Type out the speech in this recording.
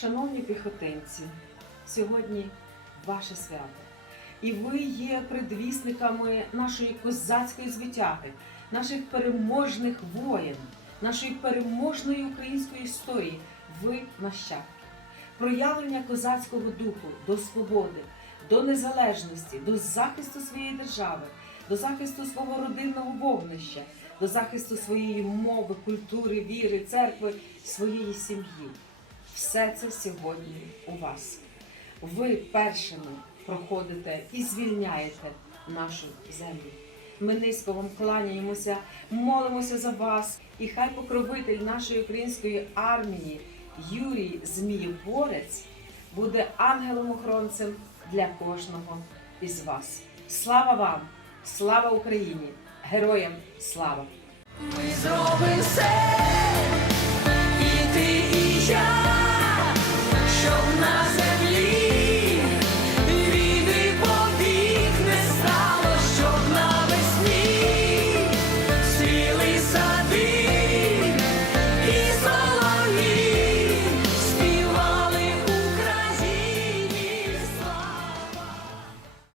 Шановні піхотинці, сьогодні ваше свято. І ви є предвісниками нашої козацької звитяги, наших переможних воїн, нашої переможної української історії. Ви нащадки. Проявлення козацького духу до свободи, до незалежності, до захисту своєї держави, до захисту свого родинного вогнища, до захисту своєї мови, культури, віри, церкви, своєї сім'ї. Все це сьогодні у вас. Ви першими проходите і звільняєте нашу землю. Ми низько вам кланяємося, молимося за вас, і хай покровитель нашої української армії Юрій Змієборець буде ангелом-охоронцем для кожного із вас. Слава вам! Слава Україні! Героям слава! Ми зробимо все.